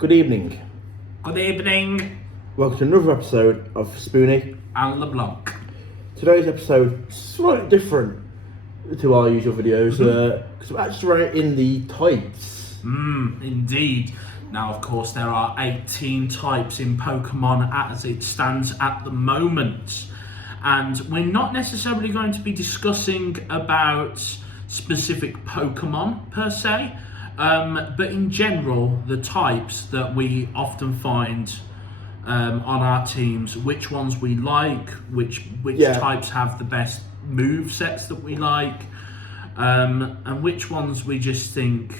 Good evening. Good evening, Welcome to another episode of Spoony and LeBlanc. Today's episode is slightly different to our usual videos because we're actually rating the types. Indeed. Now, of course, there are 18 types in Pokemon as it stands at the moment. And we're not necessarily going to be discussing about specific Pokemon per se, but in general, the types that we often find on our teams, which ones we like, which types have the best move sets that we like, and which ones we just think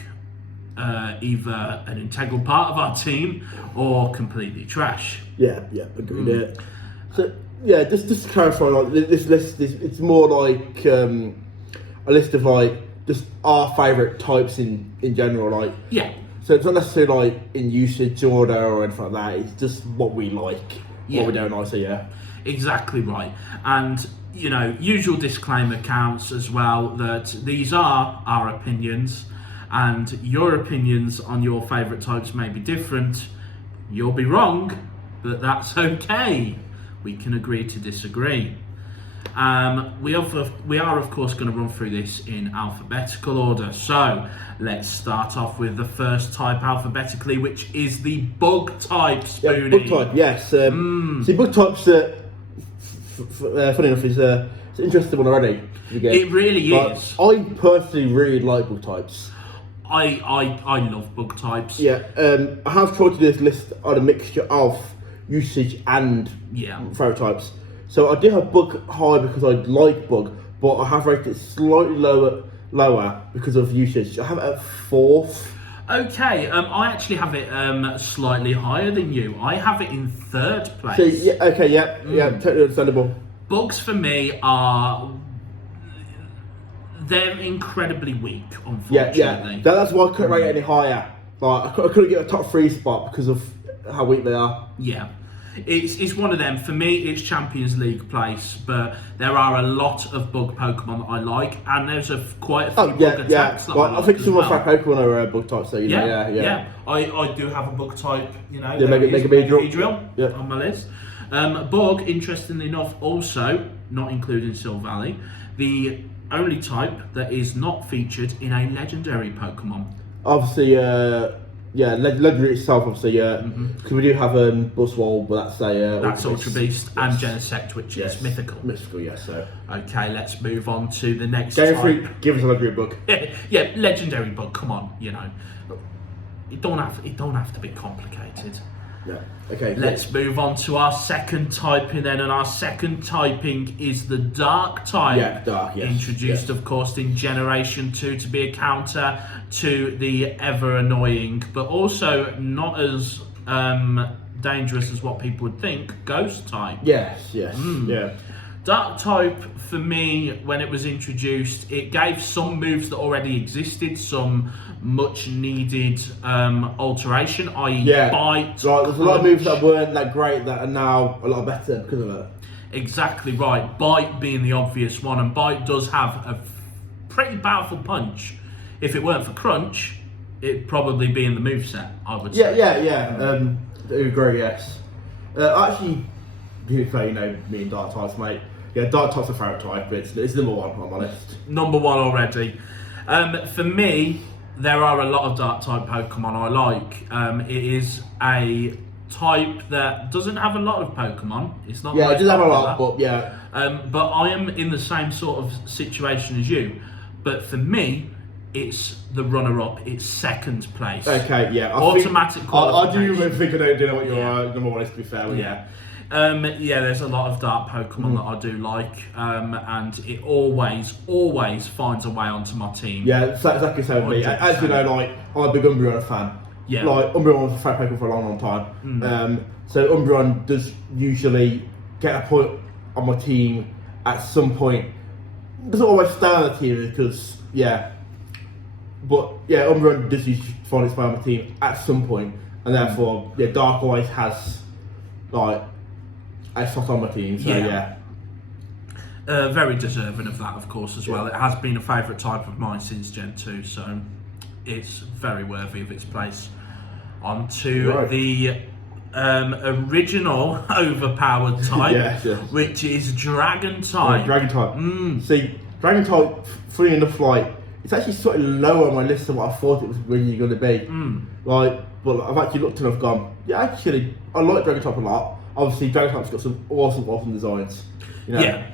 either an integral part of our team or completely trash. Yeah, agreed. So, yeah, just to clarify, like this list it's more like a list of like just our favourite types in general, like So it's not necessarily like in usage order or anything like that. It's just what we like, what we don't like. So yeah, exactly right. And you know, usual disclaimer counts as well that these are our opinions, and your opinions on your favourite types may be different. You'll be wrong, but that's okay. We can agree to disagree. We are of course going to run through this in alphabetical order. So let's start off with the first type alphabetically, which is the bug type. Spoony. Yeah, bug type. Yes. See, bug types. Funny enough, is an interesting one already. It really is. I personally really like bug types. I love bug types. Yeah. I have tried to do this list on a mixture of usage and favourite types. So I do have bug high because I like bug, but I have rated it slightly lower because of usage. I have it at 4th. Okay, I actually have it slightly higher than you. I have it in 3rd place. So totally understandable. Bugs for me they're incredibly weak, unfortunately. Yeah. That's why I couldn't rate it any higher. Like I couldn't get a top 3 spot because of how weak they are. Yeah. It's one of them. For me, it's Champions League place, but there are a lot of bug Pokemon that I like, and there's quite a few bug attacks that I like. I think some of my Pokemon are bug types, so I do have a bug type, Mega Beedrill on my list. Bug, interestingly enough, also, not including Silvally, the only type that is not featured in a legendary Pokemon. Obviously, legendary itself, obviously, because we do have Buzzwole, but that's Ultra Beast and Genesect, which is mythical. Mythical, yes. So okay, let's move on to the next Game type. Freak, give us a legendary bug. Yeah, legendary bug. Come on, it don't have to be complicated. Yeah. Okay. Let's move on to our second typing then, and our second typing is the Dark type. Yeah, Dark. Yes. Introduced, of course, in Generation 2 to be a counter to the ever annoying, but also not as dangerous as what people would think, Ghost type. Yes. Yeah. Dark type, for me, when it was introduced, it gave some moves that already existed, some much needed alteration, i.e. Bite. Right, there's a lot of moves that weren't that great that are now a lot better because of it. Exactly right. Bite being the obvious one, and Bite does have a pretty powerful punch. If it weren't for Crunch, it'd probably be in the moveset, I would say. Yeah. I agree, yes. Actually, you know me and Dark types, mate. Yeah, Dark type's a favourite type, but it's number 1 on my list. Number 1 already. For me, there are a lot of Dark type Pokemon I like. It is a type that doesn't have a lot of Pokemon. It's not. Yeah, it does have a lot, but yeah. But I am in the same sort of situation as you. But for me, it's the runner-up. It's 2nd place. Okay, yeah. Automatic qualification. I do think I don't know what your number 1 is, to be fair. Yeah. There's a lot of dark Pokemon that I do like, and it always finds a way onto my team. Yeah, exactly so with me. As you know, like, I'm a big Umbreon fan. Yeah. Like, Umbreon was a favourite Pokemon for a long time. So Umbreon does usually get a point on my team at some point. It doesn't always stay on the team because, Umbreon does usually find its way on my team at some point, and therefore, Dark always has, like, a spot on my team, so very deserving of that, of course, as well. It has been a favourite type of mine since Gen 2, so it's very worthy of its place. onto the original overpowered type, which is Dragon type. Yeah, Dragon type. See, Dragon type, funny enough, like, it's actually sort of lower on my list than what I thought it was really going to be. Like, but I've actually looked and I've gone, yeah, actually, I like Dragon type a lot. Obviously, Dragon type's got some awesome designs. You know? Yeah.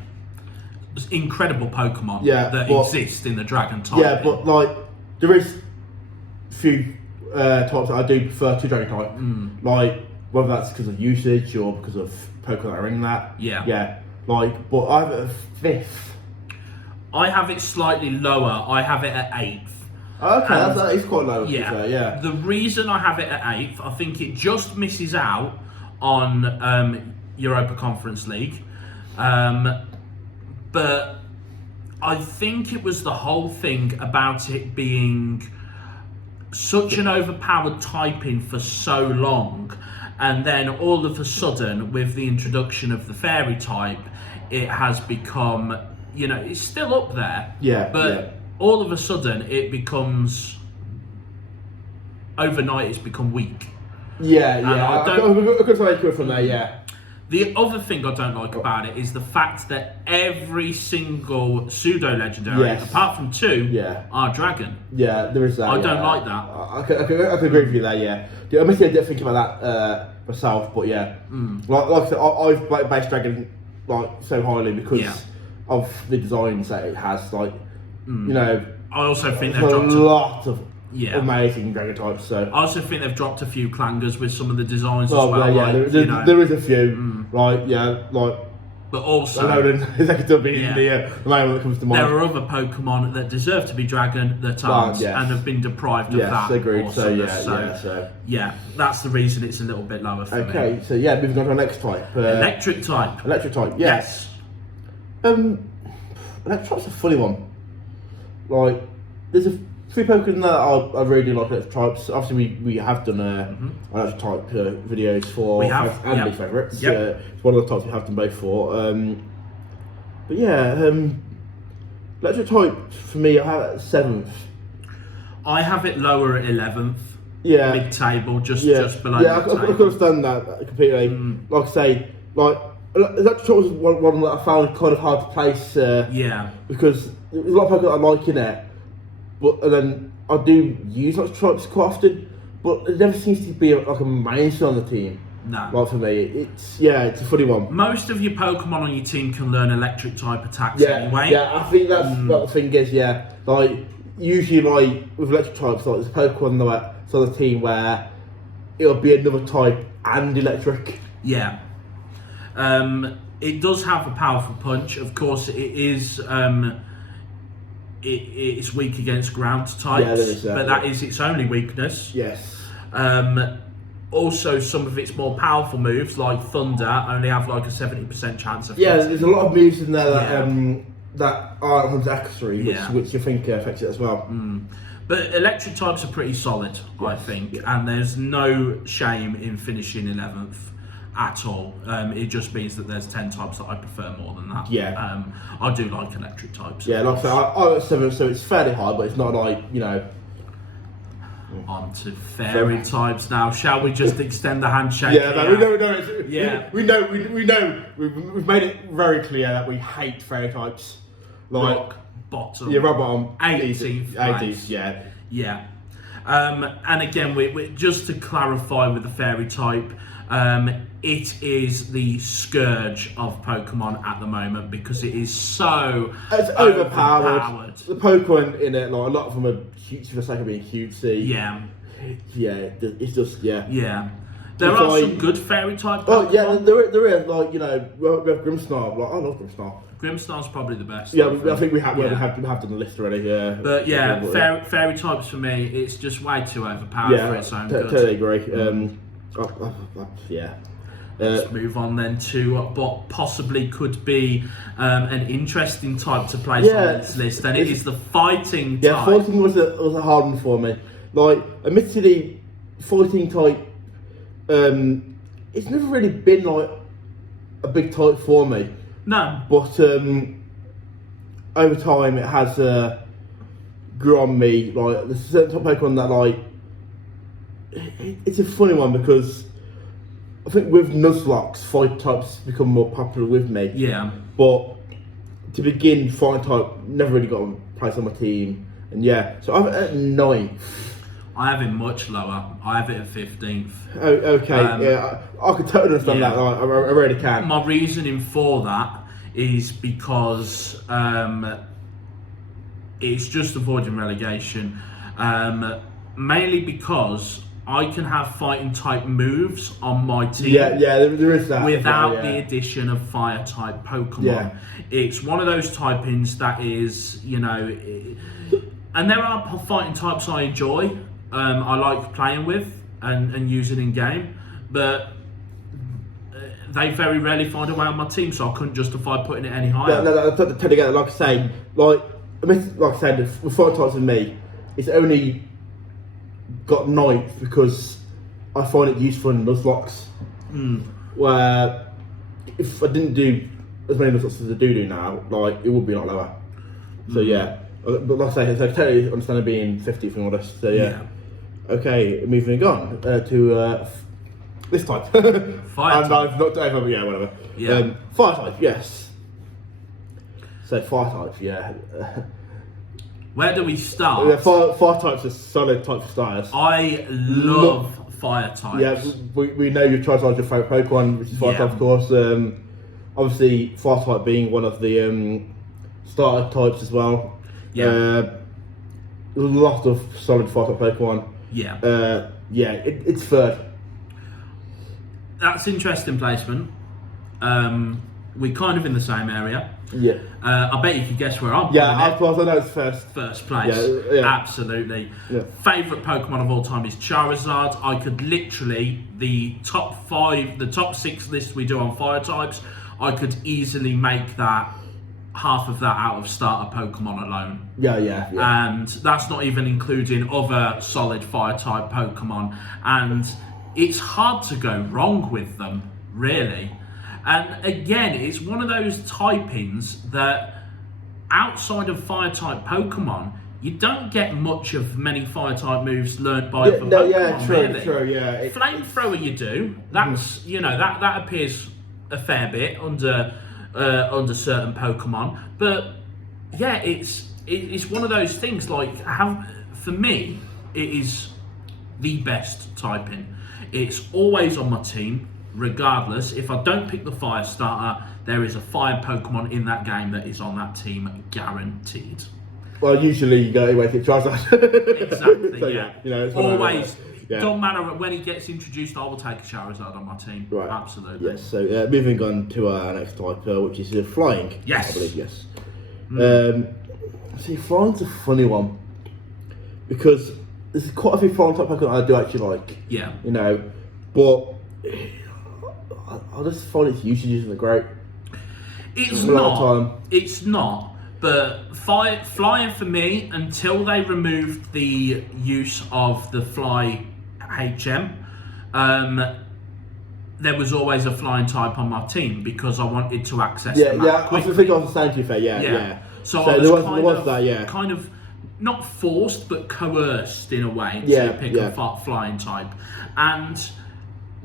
There's incredible Pokemon that exist in the Dragon type. Yeah, but like, there is a few types that I do prefer to Dragon type. Like, whether that's because of usage or because of Pokemon that are in that. Yeah. Like, but I have it at 5th. I have it slightly lower. I have it at 8th. Okay, that is quite low. Yeah. The reason I have it at 8th, I think it just misses out on Europa Conference League. But I think it was the whole thing about it being such an overpowered typing for so long, and then all of a sudden, with the introduction of the fairy type, it has become, you know, it's still up there. But all of a sudden, it becomes, overnight, it's become weak. I could say it from there, The other thing I don't like about it is the fact that every single pseudo-legendary, apart from 2, are Dragon. Yeah, there is that. I don't like that. I can agree with you there, I must say I didn't think about that myself, but like I said, I've based Dragon like so highly because of the designs that it has. Like, you know, I also think they've a dropped lot of amazing Dragon types. So I also think they've dropped a few clangers with some of the designs as well. There is a few, but also they could still be in the main when it comes to mine. There are other Pokemon that deserve to be Dragon that aren't and have been deprived of that. Agreed. So that's the reason it's a little bit lower for me. Okay, so moving on to our next type. Electric type. Electric type. Yes. Electric type's a funny one. Like, there's a few Pokemon that I really do like electric types. Obviously, we have done electric type videos for and least favourites. It's one of the types we have done both for. But electric type for me, I have it at 7th. I have it lower at 11th. Mid-table, just below. I can understand that completely. Like I say, like, electric type was one that I found kind of hard to place. Because there's a lot of Pokemon I like in it. But then I do use electric types quite often, but it never seems to be like a mainstay on the team. No. Like for me, it's a funny one. Most of your Pokemon on your team can learn electric type attacks anyway. Yeah, I think that's what the thing is. Like usually, like with electric types, like there's a Pokemon that's on the team where it'll be another type and electric. Yeah. It does have a powerful punch. Of course, it is. It's weak against ground types, but that is its only weakness. Yes. Also, some of its more powerful moves, like Thunder, only have like a 70% chance of. There's a lot of moves in there that aren't on accessory, which I think affects it as well. But electric types are pretty solid, I think, and there's no shame in finishing 11th. At all. It just means that there's 10 types that I prefer more than that. I do like electric types. Like I say, I'm at 7, so it's fairly high, but it's not like, you know. On to fairy types now. Shall we just extend the handshake? We know. We've made it very clear that we hate fairy types. Like, rock bottom. Rock bottom. 18th. Yeah. And again, we just to clarify with the fairy type, it is the scourge of Pokemon at the moment because it is so overpowered. The Pokemon in it, like a lot of them are cute for the sake of being cutesy. It's just There are some good fairy type Pokemon. There is. Like, you know, we have Grimmsnarl. Like, I love Grimmsnarl. Grimmsnarl's probably the best. I think we have done the list already. But fairy types for me, it's just way too overpowered for its own good. Totally agree. Let's move on then to what possibly could be an interesting type to place on this list, and it is the fighting type. Fighting was a hard one for me. Like, admittedly, fighting type, it's never really been like a big type for me. No. But over time, it has grew on me. Like, there's certain type Pokemon that, like, it's a funny one because I think with Nuzlocke, fight types become more popular with me. Yeah. But to begin, fight type never really got a place on my team, and so I have it at 9th. I have it much lower. I have it at 15th. Oh, okay, I can totally understand that. I really can. My reasoning for that is because it's just avoiding relegation. Mainly because I can have fighting type moves on my team. Yeah, there is that. Without the addition of fire type Pokemon. Yeah. It's one of those typings that is, and there are fighting types I enjoy. I like playing with and using in game, but they very rarely find a way on my team, so I couldn't justify putting it any higher. No, totally get it. Like I say, like I said, with fight types with me, it's only got 9th because I find it useful in Nuzlocke. Where if I didn't do as many Nuzlocke as I do now, like it would be a lot lower. So but like I say, I totally understand it being 50th and all this. So okay, moving on to this type. Fire and type. I've not done whatever. Yeah. Fire type, yes. So fire type, Where do we start? Yeah, fire type's a solid type for starters. I love fire types. Yeah, we know your Charizard's your favourite Pokemon, which is fire type, of course. Obviously, fire type being one of the starter types as well. Yeah. There's a lot of solid fire type Pokemon. Yeah. It's third. That's interesting placement. We're kind of in the same area. Yeah. I bet you could guess where I'm I know it's first. First place. Yeah. Absolutely. Yeah. Favourite Pokemon of all time is Charizard. I could literally, the top 6 list we do on fire types, I could easily make that half of that out of starter Pokemon alone. Yeah. And that's not even including other solid fire type Pokemon. And it's hard to go wrong with them, really. And again, it's one of those typings that outside of fire type Pokemon, you don't get much of many fire type moves learned by other Pokemon. True, yeah. Flamethrower you do. That's that appears a fair bit under certain Pokemon. But yeah, it's one of those things. Like for me, it is the best typing. It's always on my team. Regardless, if I don't pick the fire starter, there is a fire Pokemon in that game that is on that team, guaranteed. Well, usually you go away to Charizard. Exactly, So, yeah. It's always. Don't matter when he gets introduced, I will take a Charizard on my team. Right. Absolutely. Yes. So moving on to our next type, which is flying. Yes. I believe yes. See, flying's a funny one because there's quite a few flying type Pokemon I do actually like. Yeah. But I just find its usage isn't great. It's not. It's not. But flying for me, until they removed the use of the fly HM, there was always a flying type on my team because I wanted to access the map quickly. I think I was the same to you, fair. Yeah. So I was kind of not forced but coerced in a way to pick a flying type. And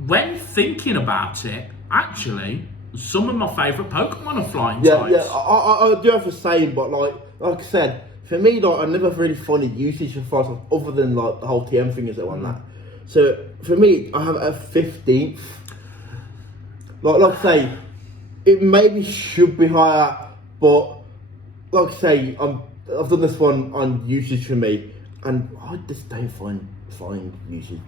when thinking about it, actually, some of my favourite Pokemon are flying types. Yeah, I do have the same, but like I said, for me, like I never really find a usage for fire type other than like the whole TM thing is that one that. So for me, I have a 15th. Like I say, it maybe should be higher, but like I say, I've done this one on usage for me, and I just don't find flying usage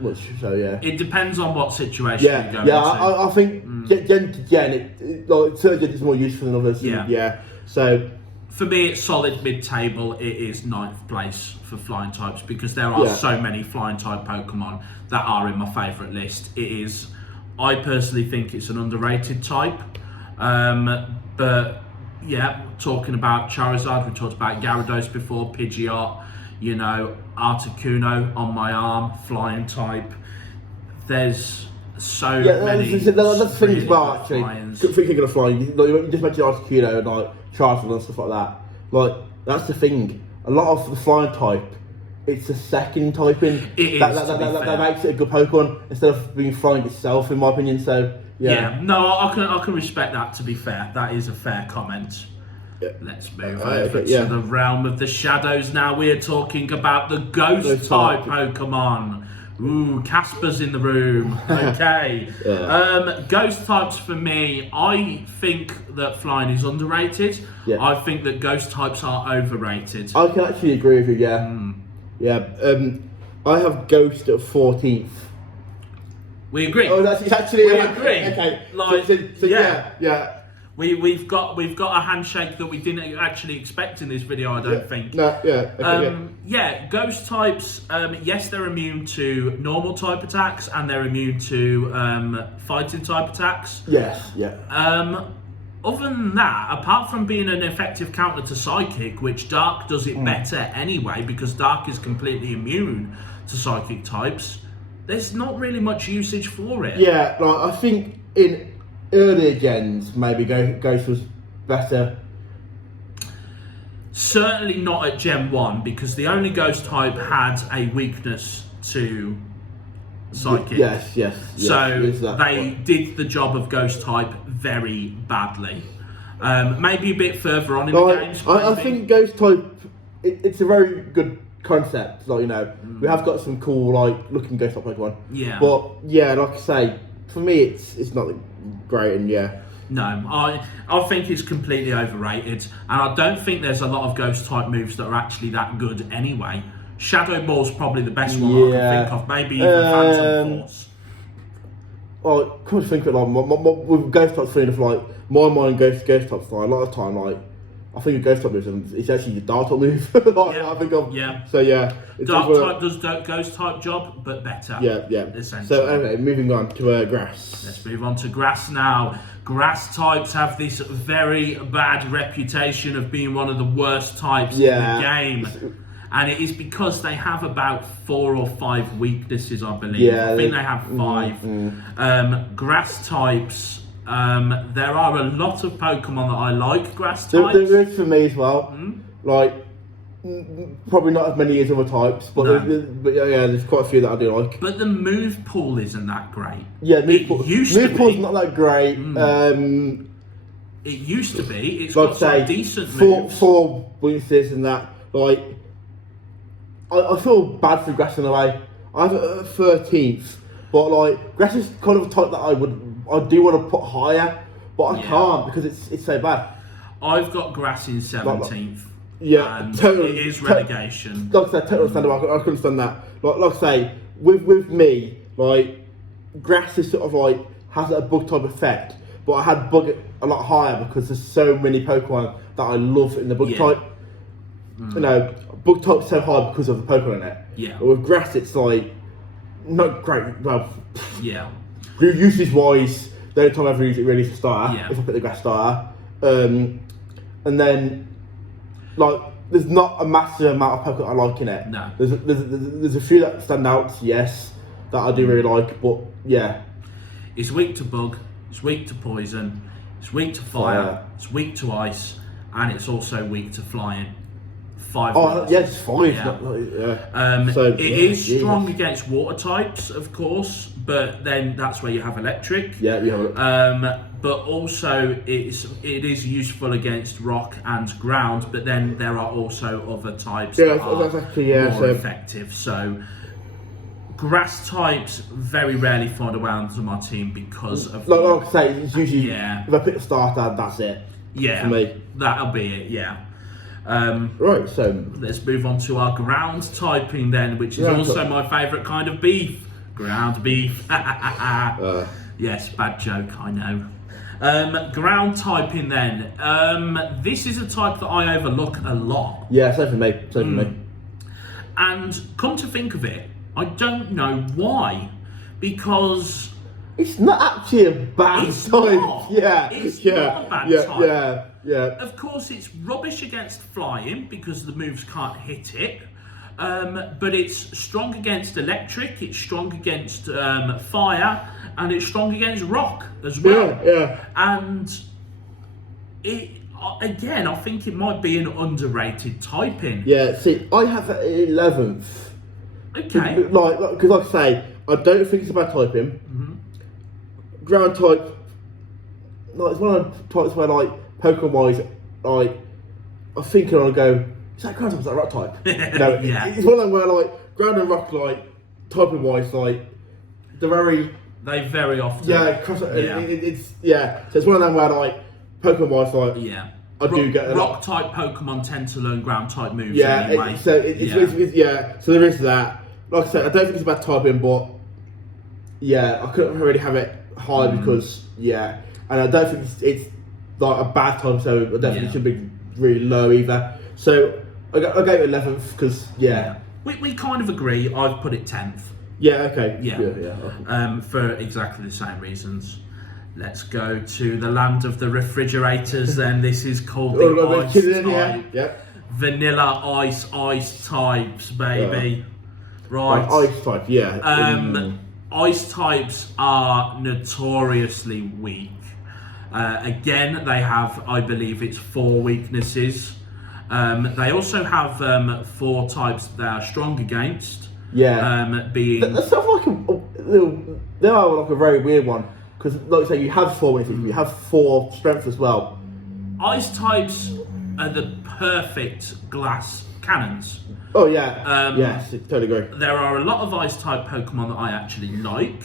much. So yeah, it depends on what situation you go into. I think gen to gen, like certain gens is more useful than others. Yeah. So for me, it's solid mid-table. It is 9th place for flying types because there are so many flying type Pokemon that are in my favourite list. It is. I personally think it's an underrated type, but yeah, talking about Charizard, we talked about Gyarados before, Pidgeot, Articuno on my arm, flying type. There's so many. That's the thing as well, actually. Flyings. Thinking of flying, you just mentioned Articuno and like Charizard and stuff like that. Like that's the thing. A lot of the flying type it's the second typing that makes it a good Pokemon instead of being flying itself, in my opinion. So no, I can respect that. To be fair, that is a fair comment. Let's move over to the realm of the shadows now. We're talking about the ghost type Pokemon. Ooh, Casper's in the room. Okay. Ghost types for me, I think that flying is underrated. I think that ghost types are overrated. I can actually agree with you, I have Ghost at 14th. We agree. Oh, that's actually... We agree. Okay. Like, yeah. We've got a handshake that we didn't actually expect in this video, I don't think. No, okay, ghost types, yes, they're immune to normal type attacks and they're immune to fighting type attacks. Yes, Other than that, apart from being an effective counter to Psychic, which Dark does it better anyway, because Dark is completely immune to Psychic types, there's not really much usage for it. Yeah, like I think in earlier gens, maybe Ghost was better. Certainly not at Gen 1, because the only Ghost type had a weakness to Psychic. Yes. So they did the job of Ghost type very badly. Maybe a bit further on in the games. I think Ghost type, it's a very good concept. Like, we have got some cool looking Ghost type Pokemon. Yeah. But like I say, for me it's not great, and No, I think it's completely overrated, and I don't think there's a lot of Ghost type moves that are actually that good anyway. Shadow Ball's probably the best one I can think of, maybe even Phantom Force. Oh, come to think of it, with Ghost type feeling of my mind Ghost type fly, a lot of time I think a Ghost type move it's actually the Dark type move. I think of. Yeah. So Dark type does Ghost type job, but better. Yeah. Essentially. So anyway, moving on to Grass. Let's move on to Grass now. Grass types have this very bad reputation of being one of the worst types in the game. And it is because they have about 4 or 5 weaknesses, I believe. I think they have 5. Grass types, there are a lot of Pokemon that I like grass types. There is for me as well. Probably not as many as other types, but there's quite a few that I do like. But the move pool isn't that great. Yeah, move pool's not that great. It used to be. It's got some decent moves. 4 weaknesses and that. I feel bad for Grass in a way. I have it at 13th, but Grass is kind of a type that I do want to put higher, but I can't because it's so bad. I've got Grass in 17th. And totally. It is relegation. Like I said, totally understandable. I can understand that. Like I say, with me, Grass is sort of has a bug type effect, but I had bug a lot higher because there's so many Pokemon that I love in the bug type. Bug type's so high because of the Pokemon in it. Yeah. But with Grass, it's not great. Well, usage wise, the only time I ever use it really is a starter. If I put the Grass starter, and then there's not a massive amount of Pokemon I like in it. No. There's a few that stand out. Yes, that I do really like, but it's weak to bug. It's weak to poison. It's weak to fire. It's weak to ice, and it's also weak to flying. 5. It's 5. It is strong against water types, of course, but then that's where you have electric. But also it is useful against rock and ground, but then there are also other types that are more effective. So grass types very rarely find a way onto my team because of like I say, it's usually if I pick a starter, that's it. For me. That'll be it, right, so let's move on to our ground typing then, which is also my favourite kind of beef. Ground beef. Yes, bad joke, I know. Ground typing then. This is a type that I overlook a lot. Yeah, same for me. And come to think of it, I don't know why. Because it's not actually a bad type. It's not a bad type. Yeah. Of course, it's rubbish against flying because the moves can't hit it. But it's strong against electric, it's strong against fire, and it's strong against rock as well. And again, I think it might be an underrated typing. Yeah, see, I have it at 11th. Okay. Because like I say, I don't think it's about typing. Ground type, it's one of the types where, Pokemon wise, I think I'll go, is that ground type, is that rock type? No, Yeah. It's one of them where, ground and rock, typing wise, They very often. Yeah, so it's one of them where, Pokemon wise, yeah. I do get a rock type Pokemon tend to learn ground type moves Yeah, anyway. so there is that. Like I said, I don't think it's about typing, but I couldn't really have it high because and I don't think it's a bad time, so I don't think it should be really low either. So I gave it 11th because we kind of agree. I've put it 10th. Yeah, okay. Yeah. For exactly the same reasons. Let's go to the land of the refrigerators then. This is called the ice type. Yeah. Vanilla ice types, baby. Right. Ice type, yeah. Ice types are notoriously weak. Again, they have, I believe it's 4 weaknesses. They also have 4 types they are strong against. Yeah. Being... That's sort of they are a very weird one. Because, like I say, you have 4 weaknesses, but you have 4 strength as well. Ice types are the perfect glass cannons. Oh, yeah. Yes, totally agree. There are a lot of ice type Pokemon that I actually like.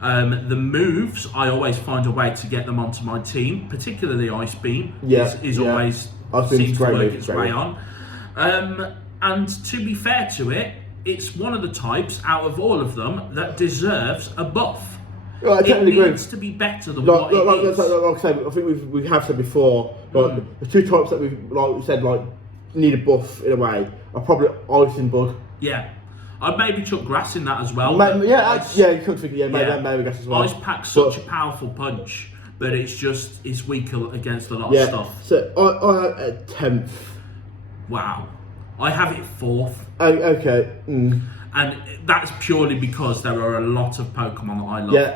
The moves, I always find a way to get them onto my team, particularly Ice Beam. Is always seems to work its way on. And to be fair to it, it's one of the types out of all of them that deserves a buff. I totally agree. It needs to be better than what it is. Like I said, I think we have said before, the 2 types that we said need a buff in a way are probably Ice and Bug. Yeah. I'd maybe chuck Grass in that as well. You could think, maybe Grass as well. Ice packs such a powerful punch, but it's weaker against a lot of stuff. So I at 10th. Wow. I have it 4th. Oh, okay. And that's purely because there are a lot of Pokemon that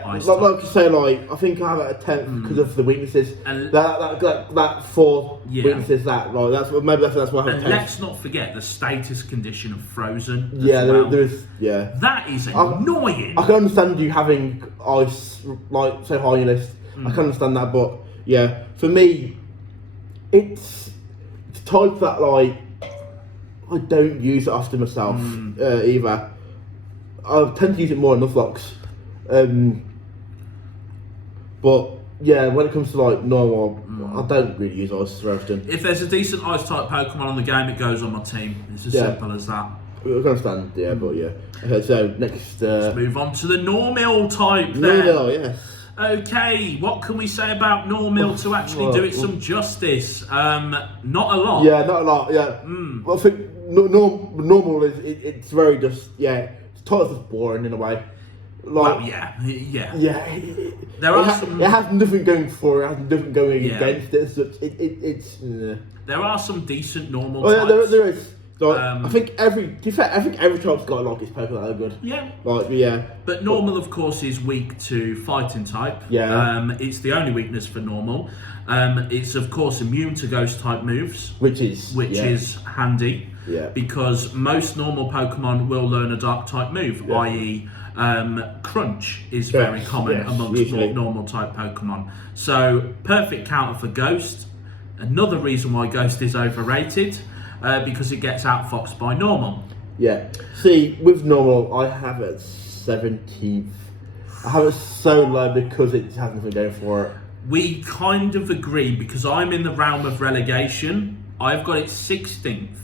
I love. Like you say, I think I have it at 10th because of the weaknesses. And that 4 weaknesses, that's why I have it 10th. And let's not forget the status condition of Frozen. There is. That is annoying. I can understand you having Ice so high on your list. I can understand that, but for me, it's a type that I don't use it often myself either. I tend to use it more in Nuzlocke. But when it comes to normal, I don't really use Ice very often. If there's a decent Ice type Pokemon on the game, it goes on my team. It's as simple as that. I can understand, Okay, so next... let's move on to the Normal type then. Normal, yes. Okay, what can we say about Normal to actually do it some justice? Not a lot. Yeah, not a lot, Well, I think normal is, it's very just, it's just boring in a way. There are some... It has nothing going for it, it has nothing going against it, so it's... There are some decent Normal Yeah, types. there is. I think every type's got its Pokemon that are good. Yeah. But Normal, of course, is weak to Fighting type. Yeah. It's the only weakness for Normal. It's of course immune to Ghost type moves, which is handy. Yeah. Because most Normal Pokemon will learn a Dark type move, i.e. Crunch is very common amongst Normal type Pokemon. So perfect counter for Ghost. Another reason why Ghost is overrated. Because it gets outfoxed by Normal. Yeah. See, with Normal, I have it 17th. I have it so low because it has nothing going for it. We kind of agree because I'm in the realm of relegation. I've got it 16th.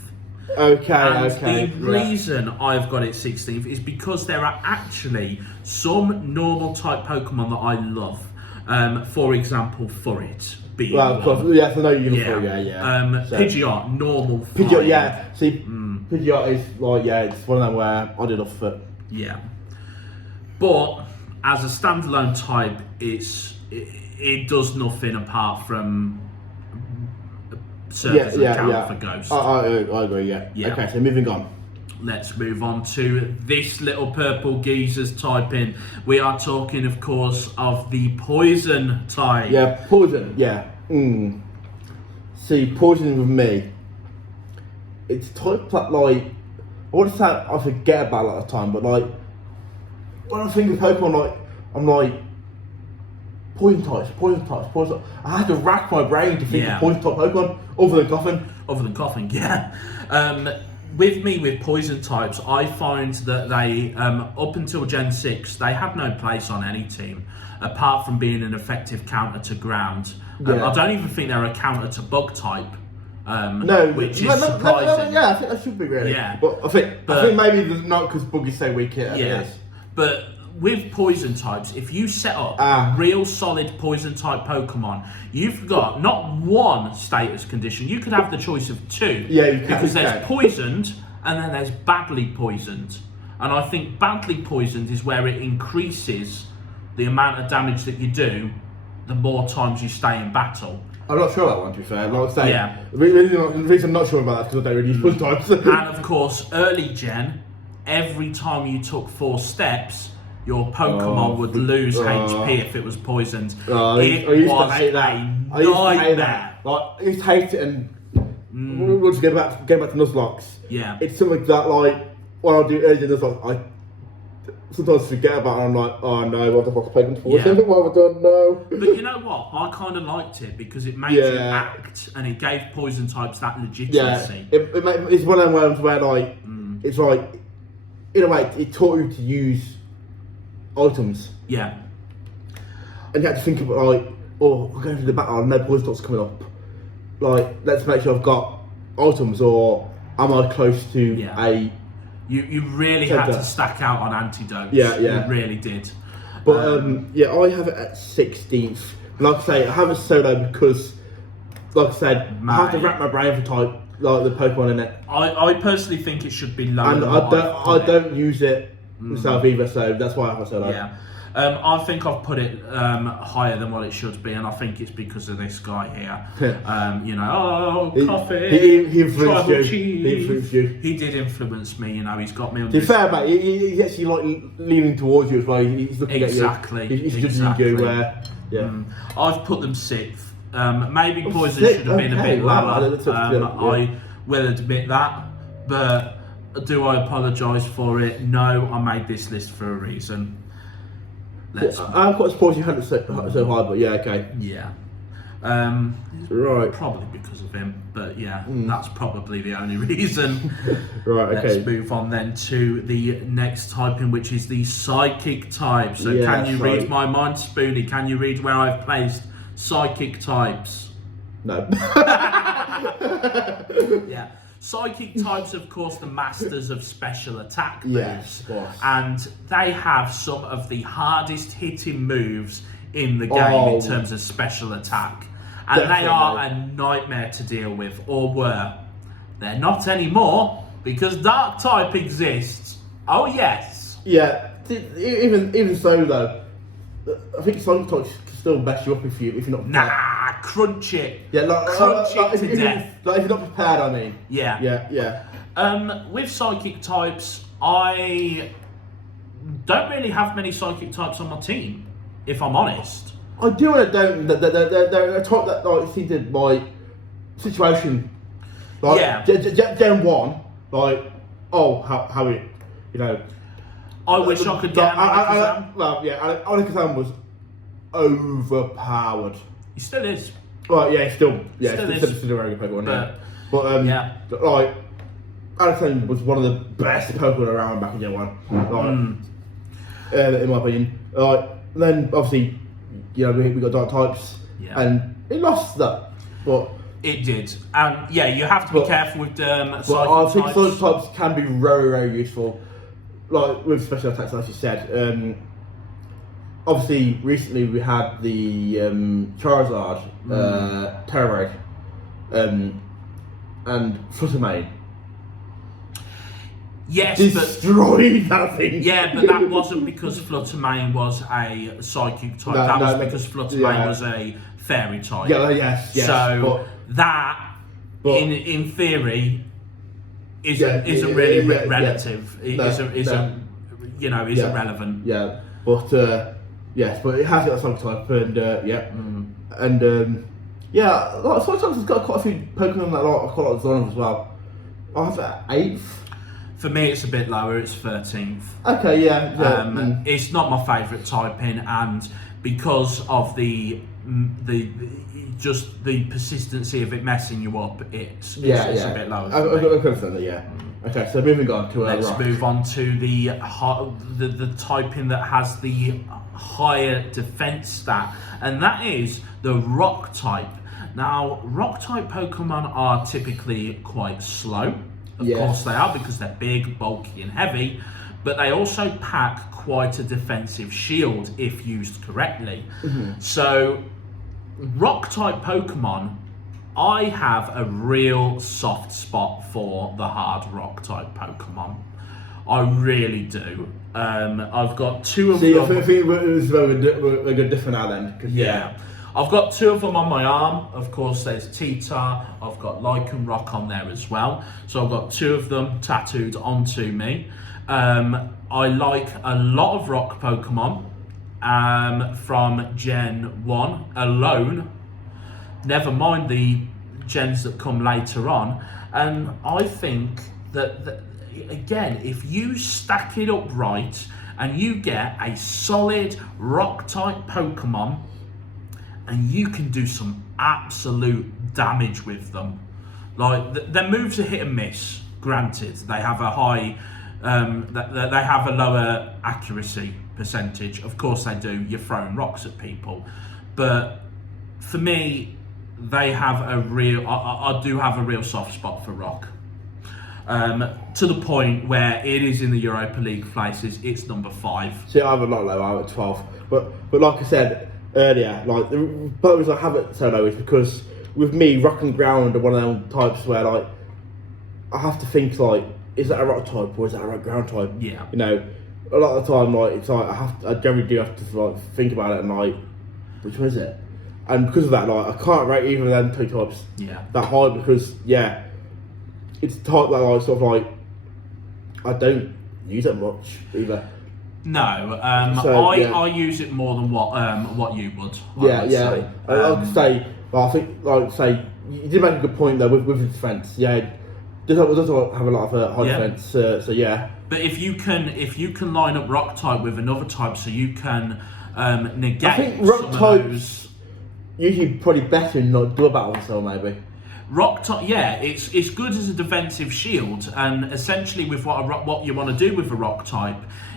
Okay. The reason I've got it 16th is because there are actually some Normal type Pokemon that I love. For example, Furret. Of course, yes, I know you're Pidgeot, Normal. Pidgeot, see, Pidgeot is it's one of them where I did off it. Yeah, but as a standalone type, it does nothing apart from surface account for Ghost. I agree. Yeah. Okay, so moving on. Let's move on to this little purple geezer's typing. We are talking, of course, of the Poison type. Yeah, Poison. Yeah. see, poison with me, it's type that like, I want to say I forget about it a lot of the time, but like, when I think of Pokemon, like, I'm like, poison types. I had to rack my brain to think of poison type Pokemon, other than Coughing. Yeah. With me, with poison types, I find that they, up until Gen 6, they have no place on any team, apart from being an effective counter to ground. I don't even think they're a counter to bug type. Which is surprising. Yeah, I think that should be really. Yeah. But I think maybe not because Bug is so weak here. Yeah. But with poison types, if you set up a real solid poison type Pokemon, you've got not one status condition. You could have the choice of two. Yeah, you can. Because there's poisoned and then there's badly poisoned. And I think badly poisoned is where it increases the amount of damage that you do the more times you stay in battle. I'm not sure about that one, to be fair. Like I say, the reason I'm not sure about that is because I don't really use poison types. And of course, early gen, every time you took 4 steps, your Pokemon would lose HP if it was poisoned. I used to hate that. I used to hate it, and we'll just get back to Nuzlocke. Yeah. It's something that, like, when I do early Nuzlocke, I sometimes forget about it, and I'm like, oh no, what the fuck's Pokemon for? What have I done? No. But you know what? I kind of liked it because it made you act, and it gave poison types that legitimacy. Yeah. It's one of them ones where, like, it's like, in a way, it taught you to use items. Yeah. And you had to think about, like, we're going to the battle, no poison types coming up. Like, let's make sure I've got items, or am I close to a... You really had to stack out on antidotes. Yeah. You really did. But I have it at 16th. Like I say, I have it solo because, like I said, I have to wrap my brain for type, like the Pokemon in it. I personally think it should be lower. And I don't use it myself either, so that's why I have it solo. Yeah. I think I've put it higher than what it should be, and I think it's because of this guy here. Coffee. He influenced you. He influenced you. He did influence me. He's got me on. To be fair, mate, he's actually like leaning towards you as well. He's looking at you. He's judging you. I've put them 6th. Maybe poison should have been a bit lower. I will admit that, but do I apologise for it? No, I made this list for a reason. I'm quite surprised you hadn't so high, but yeah, okay. Yeah. Right. Probably because of him, but that's probably the only reason. Right, okay. Let's move on then to the next typing, which is the psychic type. So can you read my mind, Spoony? Can you read where I've placed psychic types? No. Yeah. Psychic types, of course, the masters of special attack moves. Yes, of course. And they have some of the hardest hitting moves in the game in terms of special attack. And they are a nightmare to deal with, or were. They're not anymore, because Dark type exists. Oh yes. Yeah, even so though, I think Psychic type can still mess you up if you're not prepared. Crunch it. Yeah, crunch it to death. Like if you're not prepared, I mean. Yeah. With psychic types, I don't really have many psychic types on my team, if I'm honest. I do and I don't. They're a type that like suited my situation. Like, Gen 1, like, how it, I wish I could get Alakazam. Alakazam was overpowered. He still is. Right, yeah, still is. Still a very good Pokemon, But like, Alakazam was one of the best Pokemon around back in Gen 1. In my opinion. Then obviously, we got Dark types, and it lost that, but. It did, and you have to be careful with psychic types. I think psychic types can be very, very useful, like with special attacks, like you said. Obviously, recently we had the Charizard, Terrorade, and Fluttermane. Yes, destroyed that thing. Yeah, but that wasn't because Fluttermane was a psychic type. That was because Fluttermane was a fairy type. Yes. So in theory, isn't really relative. Isn't irrelevant. Yeah, but yes, but it has got a psychic type, and Yeah, like sometimes it's got quite a few Pokemon that I quite like design of as well. I have that 8th. For me, it's a bit lower. It's 13th. Okay, yeah. It's not my favourite typing, and because of the just the persistency of it messing you up, it's a bit lower. I could understand that. Yeah. Okay, so moving on to let's rock. move on to the typing that has the higher defense stat, and that is the rock type. Now, rock type Pokemon are typically quite slow. Of course they are, because they're big, bulky and heavy, but they also pack quite a defensive shield if used correctly. So rock type Pokemon, I have a real soft spot for the hard rock type Pokemon. I really do. I've got 2 of them. I think we're good different now then. Yeah. I've got 2 of them on my arm. Of course, there's Tita. I've got Lycanroc on there as well. So I've got 2 of them tattooed onto me. I like a lot of rock Pokemon from Gen 1 alone. Never mind the gens that come later on. And I think that again, if you stack it up right and you get a solid rock type Pokemon, and you can do some absolute damage with them. Like, their moves are hit and miss. Granted, they have a high, they have a lower accuracy percentage. Of course they do. You're throwing rocks at people, but for me, they have a real. I do have a real soft spot for rock. To the point where it is in the Europa League places. It's number 5. See, I have a lot lower. I'm at 12, but like I said earlier, like the reason I have it so low is because with me, rock and ground are one of them types where like I have to think like, is that a rock type or is that a rock ground type? Yeah. You know, a lot of the time like it's like I generally do have to like think about it and like, which one is it? And because of that, like I can't rate either of them 2 types that high because it's a type that like sort of like I don't use it much either. No, I use it more than what you would. Say. I think say you did make a good point though with the defense. Yeah, does have a lot of high defense. So yeah. But if you can line up rock type with another type, so you can negate. I think rock types usually probably better in like dual battle so maybe. Rock type, it's good as a defensive shield, and essentially with what you want to do with a rock type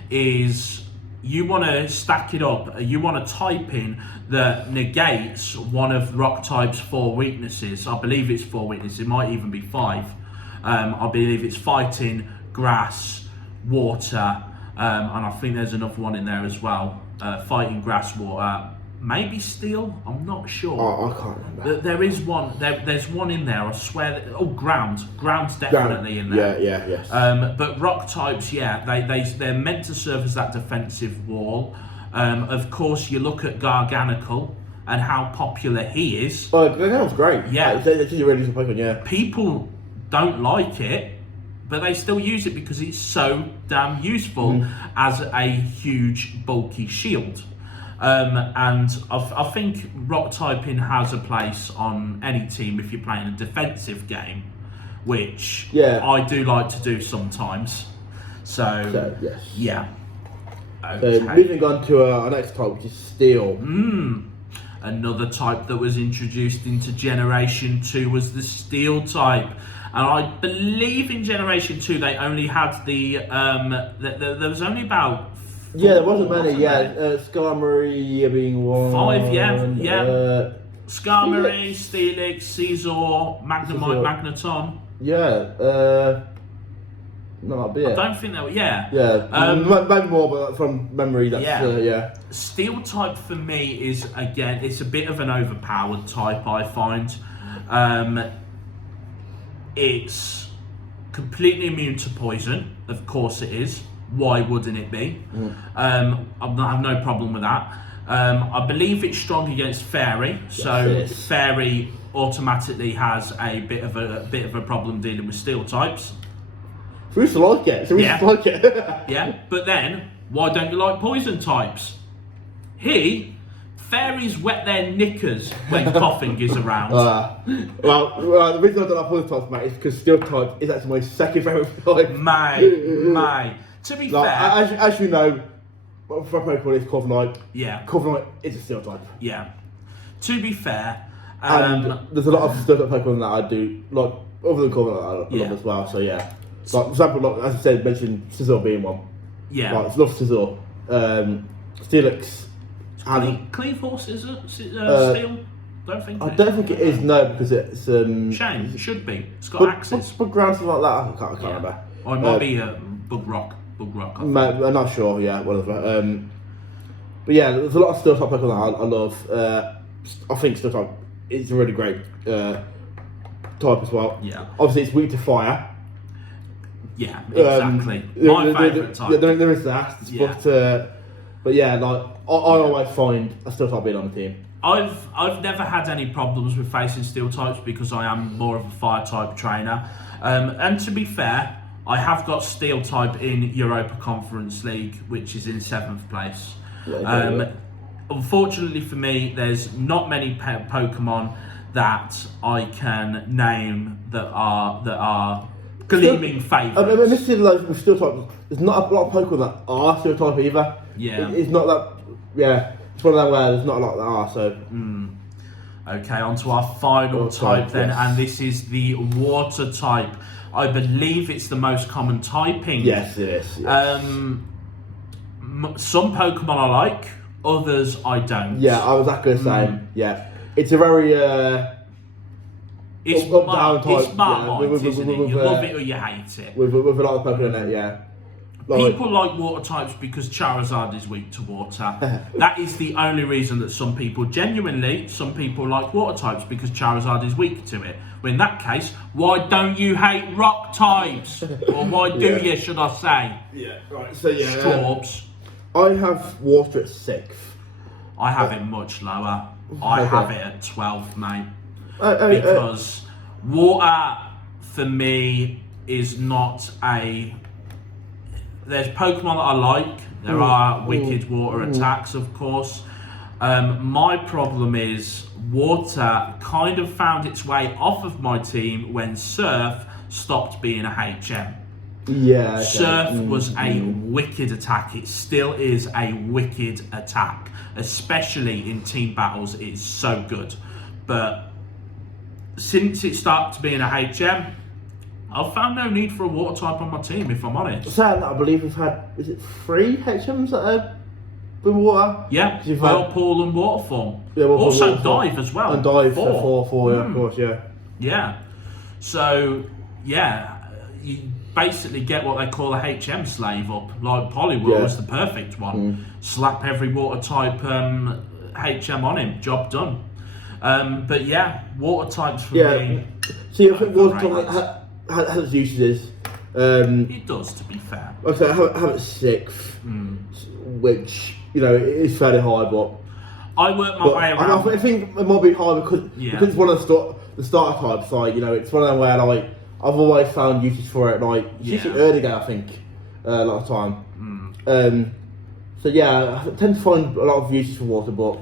is you want to stack it up. You want to type in that negates one of rock type's 4 weaknesses. I believe it's 4 weaknesses. It might even be 5. I believe it's fighting, grass, water, and I think there's another one in there as well. Fighting, grass, water. Maybe steel. I'm not sure. Oh, I can't remember. There is one. There's one in there. I swear. Ground. Ground's definitely in there. Yes. But rock types, they're meant to serve as that defensive wall. Of course, you look at Garganical and how popular he is. Oh, Garganical's great. Yeah, it's actually really good Pokemon. Yeah. People don't like it, but they still use it because it's so damn useful as a huge, bulky shield. And I think rock typing has a place on any team if you're playing a defensive game, which I do like to do sometimes. So yes. Yeah. Okay. So moving on to our next type, which is steel. Another type that was introduced into Generation 2 was the steel type. And I believe in Generation 2 they only had the there was only about there wasn't many. Skarmory being one. 5, yeah. Skarmory, Steelix, Caesar, Magnemite, Magneton. No, that'd be it. I don't think that. Maybe more, but from memory, that's Steel type for me is again, it's a bit of an overpowered type. I find it's completely immune to poison. Of course, it is. Why wouldn't it be? I have no problem with that. I believe it's strong against Fairy, so Fairy automatically has a bit of a problem dealing with steel types. We used to like it. Yeah, but then why don't you like poison types? He Fairies wet their knickers when coughing is around. Well, the reason I don't like other types, mate, is because steel type is actually my second favourite type. Mate. To be fair, as you know, for Pokemon, it's Corviknight. Yeah. Corviknight is a steel type. Yeah. To be fair, and there's a lot of steel type Pokemon that I do like other than Corviknight I love as well. So yeah, like for example, like, as I said, mentioned Scizor being one. Yeah. Like, love Scizor, Steelix. Cleave Horse is steel? Don't think. I don't think it is, no, because it's shame. It should be. It's got axes. But ground something like that, I can't remember. Or it might be Bug Rock. I'm not sure. Yeah, whatever. But yeah, there's a lot of steel type Pokemon that I love. I think steel type is a really great type as well. Yeah. Obviously, it's weak to fire. Yeah, exactly. My favourite type. There is that. Yeah. But yeah, like I always find a steel type being on the team. I've never had any problems with facing steel types because I am more of a fire type trainer. And to be fair, I have got steel type in Europa Conference League, which is in 7th place. Unfortunately for me, there's not many Pokemon that I can name that are gleaming favourites. I mean, this is like with steel type. There's not a lot of Pokemon that are steel type either. Yeah. It's not that. Yeah, it's one of them where there's not a lot that are. So. Okay, on to our final type then, and this is the water type. I believe it's the most common typing. Yes, it is. Yes. Some Pokemon I like, others I don't. Yeah, I was actually saying. Yeah, it's a very it's Marmite, isn't it? You love it or you hate it. With a lot of Pokemon in it, yeah. People like water types because Charizard is weak to water. That is the only reason that some people like water types because Charizard is weak to it. Well, in that case, why don't you hate rock types? Or why do you, should I say? Yeah, right, so yeah. Straubs. I have water at 6th. I have it much lower. I have it at 12th, mate. Because water, for me, is not a... There's Pokemon that I like. There are wicked water attacks, of course. My problem is water kind of found its way off of my team when Surf stopped being a HM. Yeah. Okay. Surf was a wicked attack. It still is a wicked attack, especially in team battles. It's so good. But since it started being a HM, I've found no need for a water type on my team, if I'm honest. Saying that, I believe we've had, is it 3 HMs that have been water? Yeah, Whirlpool and Waterform. Yeah, also Dive as well. And Dive, 4, yeah, of course, yeah. Yeah. So, yeah, you basically get what they call a HM slave up. Like Poliwhirl was the perfect one. Slap every water type HM on him, job done. But yeah, water types for me. See, I think water type has its usages. It does, to be fair. Okay, I have it 6th, which, you know, it is fairly high, but I work my way around. I think it might be high because it's one of the starter types. Like, you know, it's one of them where like I've always found uses for it. Like usually early game, I think, a lot of time. So yeah, I tend to find a lot of uses for water, but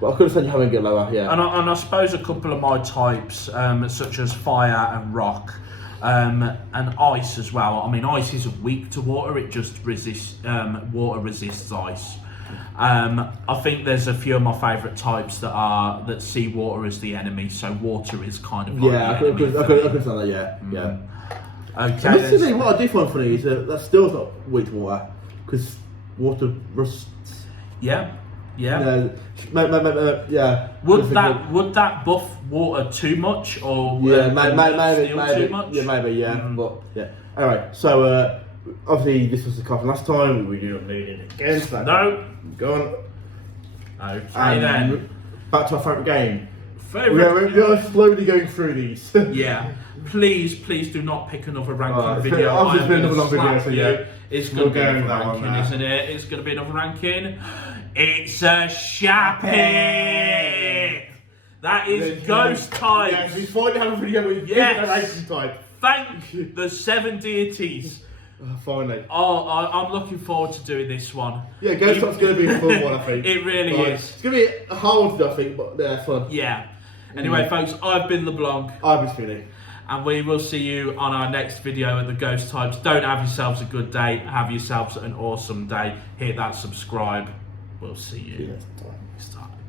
but I could have said you having it lower. Yeah. And I suppose a couple of my types, such as fire and rock. And ice as well. I mean, ice isn't weak to water; it just resists. Water resists ice. I think there's a few of my favourite types that see water as the enemy. So water is kind of like I could understand that. Yeah. Okay. And what I do find funny is that still's not weak to water because water rusts. Yeah. Yeah. Would that buff water too much, or maybe too much? Yeah, maybe. But yeah. Anyway, so obviously this was the coffin last time. We do not need it again. So no. Go on. Okay then. Back to our favourite game. We are slowly going through these. Yeah. Please do not pick another ranking video. I've been another long video, so yeah. It's going to be another ranking, isn't it? It's going to be another ranking. It's a Shappy! That is ghost type. Yes, we finally have a video with a racing type. Thank the 7 deities Finally. Oh, I'm looking forward to doing this one. Yeah, Ghost Type's going to be a fun one, I think. It really is. It's going to be a hard one, I think, but yeah, fun. Yeah. Anyway, folks, I've been LeBlanc. I've been Spoony. And we will see you on our next video at the Ghost Types. Don't have yourselves a good day. Have yourselves an awesome day. Hit that subscribe. We'll see you next time.